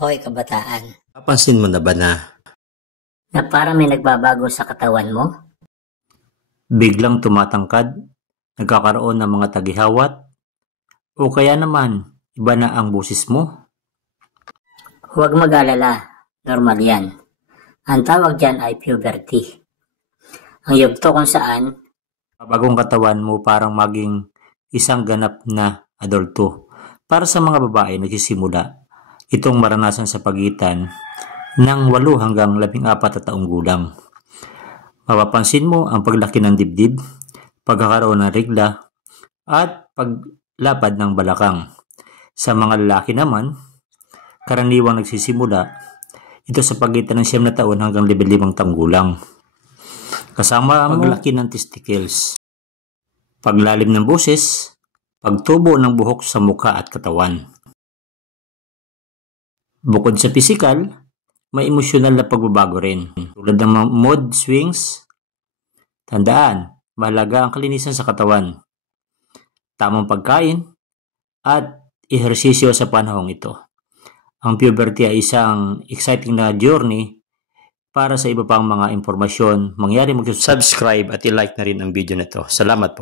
Hoy kabataan, Napansin mo na ba na na parang may nagbabago sa katawan mo? biglang tumatangkad, nagkakaroon ng mga tagihawat, o kaya naman iba na ang boses mo? Huwag mag-alala, normal yan. Ang tawag dyan ay puberty. Ang yugto kung saan Bagong katawan mo parang maging isang ganap na adulto. Para sa mga babae nagsisimula itong maranasan sa pagitan ng 8 hanggang 14 na taong gulang. Mapapansin mo ang paglaki ng dibdib, pagkakaroon ng regla, at paglapad ng balakang. Sa mga lalaki naman, karaniwang nagsisimula ito sa pagitan ng 9 na taon hanggang 15 taong gulang. Kasama ang paglaki ng testicles, paglalim ng boses, pagtubo ng buhok sa mukha at katawan. Bukod sa pisikal, may emosyonal na pagbabago rin. Tulad ng mga mood swings, tandaan, mahalaga ang kalinisan sa katawan, tamang pagkain, at ehersisyo sa panahong ito. Ang puberty ay isang exciting na journey. Para sa iba pang mga impormasyon, mangyari mag-subscribe at i-like na rin ang video na ito. Salamat po.